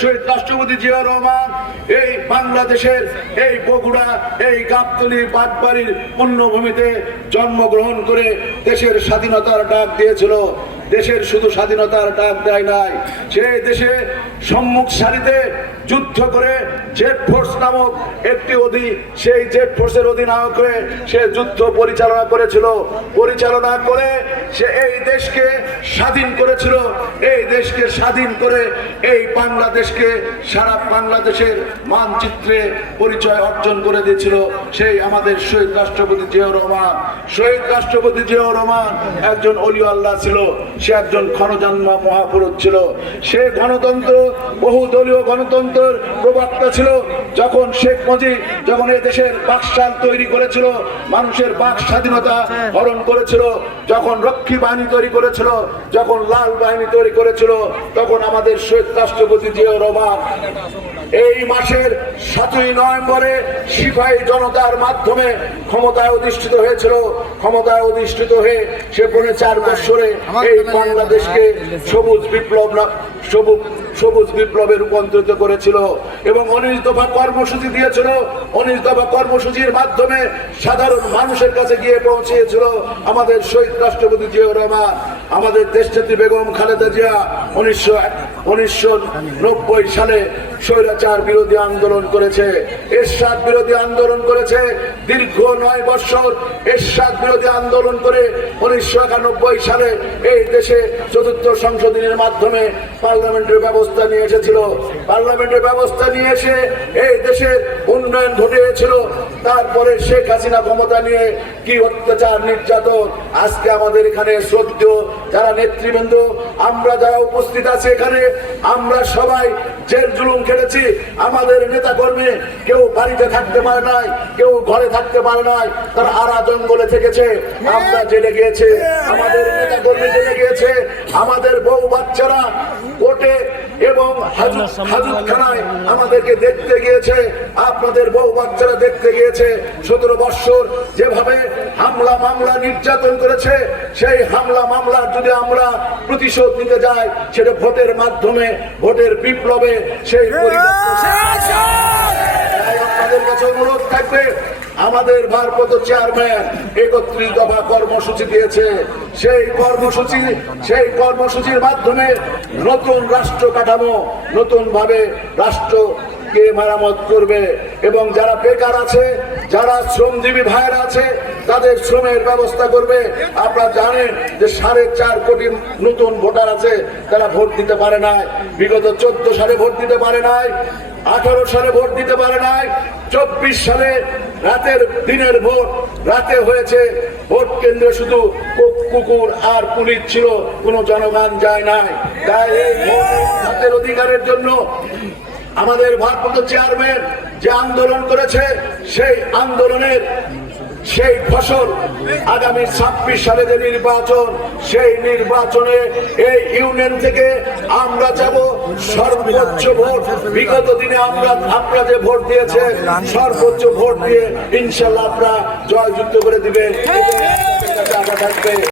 শহীদ রাষ্ট্রপতি জিয়া রহমান, এই বাংলাদেশের এই বগুড়া, এই গাবতলি বাগবাড়ির পুণ্যভূমিতে জন্মগ্রহণ করে দেশের স্বাধীনতার ডাক দিয়েছিল। দেশের শুধু স্বাধীনতার ডাক দেয় নাই, সে দেশে সম্মুখ সারিতে যুদ্ধ করে জেট ফোর্স নামক একটি অধি, সেই জেট ফোর্সের অধিনায়ক হয়ে সে যুদ্ধ পরিচালনা করেছিল। পরিচালনা করে সে এই দেশকে স্বাধীন করেছিল। দেশকে স্বাধীন করে এই বাংলাদেশকে, সারা বাংলাদেশের মানচিত্রে পরিচয় অর্জন করে দিয়েছিল সেই আমাদের শহীদ রাষ্ট্রপতি জিয়াউর রহমান। শহীদ রাষ্ট্রপতি জিয়াউর রহমান একজন অলি আল্লাহ ছিল, সে একজন ক্ষণজন্ম মহাপুরুষ ছিল। সে গণতন্ত্র, বহু দলীয় গণতন্ত্রের প্রবক্তা ছিল। যখন শেখ মুজিব যখন এই দেশের বাকশাল তৈরি করেছিল, মানুষের বাক স্বাধীনতা হরণ করেছিল, যখন রক্ষী বাহিনী তৈরি করেছিল, যখন লাল বাহিনী তৈরি করেছিল তখন আমাদের শহীদ রাষ্ট্রপতি জিয়াউর রহমান। এই মাসের সাতই নভেম্বরে সিপাহী জনতার মাধ্যমে ক্ষমতায় অধিষ্ঠিত হয়েছিল। ক্ষমতায় অধিষ্ঠিত হয়ে সে পৌনে চার বছরে এই বাংলাদেশকে সবুজ বিপ্লব সবুজ সবুজ বিপ্লবে রূপান্তরিত করেছিল এবং উনিশ দফা কর্মসূচি দিয়েছিল। উনিশ দফা কর্মসূচির মাধ্যমে সাধারণ মানুষের কাছে গিয়ে পৌঁছিয়েছিল আমাদের শহীদ রাষ্ট্রপতি জিয়াউর রহমান। আমাদের দেশনেত্রী বেগম খালেদা জিয়া উনিশশো উনিশশো সালে স্বৈরাচার বিরোধী আন্দোলন করেছে। এরশাদ বিরোধী আন্দোলন করেছে। দীর্ঘ নয় বছর এরশাদ বিরোধী আন্দোলন করে উনিশশো একানব্বই সালে এই দেশে চতুর্থ সংশোধনীর মাধ্যমে পার্লামেন্টের ব্যবস্থা নিয়ে এসেছিল। পার্লামেন্টের ব্যবস্থা নিয়ে এসে এই দেশের উন্নয়ন ঘটিয়েছিল। তারপরে শেখ হাসিনা ক্ষমতা নিয়ে কি অত্যাচার নির্যাতন? আজকে আমাদের এখানে শ্রদ্ধ যারা নেতৃবৃন্দ, আমরা যারা উপস্থিত আছি এখানে, আমরা সবাই জেল জুলুম খেটেছি। আমাদের নেতা কর্মী কেউ বাড়িতে থাকতে পারে নাই, কেউ ঘরে থাকতে পারে নাই, তারা আরা জঙ্গলে থেকেছে, আমরা জেলে গিয়েছে। আমাদের নেতা কর্মী জেলে গিয়েছে। আমাদের বউ বাচ্চারা কোর্টে এবং হাজুতখানায় আমাদেরকে দেখতে গিয়েছে আপনাদের বউ বাচ্চারা দেখতে গিয়েছে সতেরো বৎসর যেভাবে হামলা মামলা নির্যাতন করেছে সেই হামলা মামলার যদি আমরা প্রতিশোধ নিতে যাই সেটা ভোটের মাধ্যমে ভোটের বিপ্লবে সেই পরিবর্তন তাই আপনাদের কাছে থাকবে, আমাদের ভারপত চেয়ারম্যান একত্রিত দফা কর্মসূচি দিয়েছে। সেই কর্মসূচি, সেই কর্মসূচির মাধ্যমে নতুন রাষ্ট্র কাঠামো নতুন ভাবে রাষ্ট্র কে মেরামত করবে? এবং যারা বেকার আছে, যারা শ্রমজীবী ভাইয়েরা আছে, তাদের শ্রমের ব্যবস্থা করবে। আপনারা জানেন যে সাড়ে চার কোটি নতুন ভোটার আছে, তারা ভোট দিতে পারে নাই। বিগত চোদ্দ সালে ভোট দিতে পারে নাই, আঠারো সালে ভোট দিতে পারে নাই, চব্বিশ সালে রাতের দিনের ভোট, রাতে হয়েছে। ভোট কেন্দ্রে শুধু কুকুর আর পুলিশ ছিল, কোনো জনগণ যায় নাই। তাই এই ভোট অধিকারের জন্য আমাদের ভারপ্রাপ্ত চেয়ারম্যান যে আন্দোলন করেছে, সেই আন্দোলনের সেই ফসল আগামী ছাব্বিশ সালে যে নির্বাচন, সেই নির্বাচনে এই ইউনিয়ন থেকে আমরা যাব। সর্বোচ্চ ভোট, বিগত দিনে আমরা আপনারা যে ভোট দিয়েছে, সর্বোচ্চ ভোট দিয়ে ইনশাল্লাহ আপনারা জয়যুক্ত করে দিবেন। থাকবে।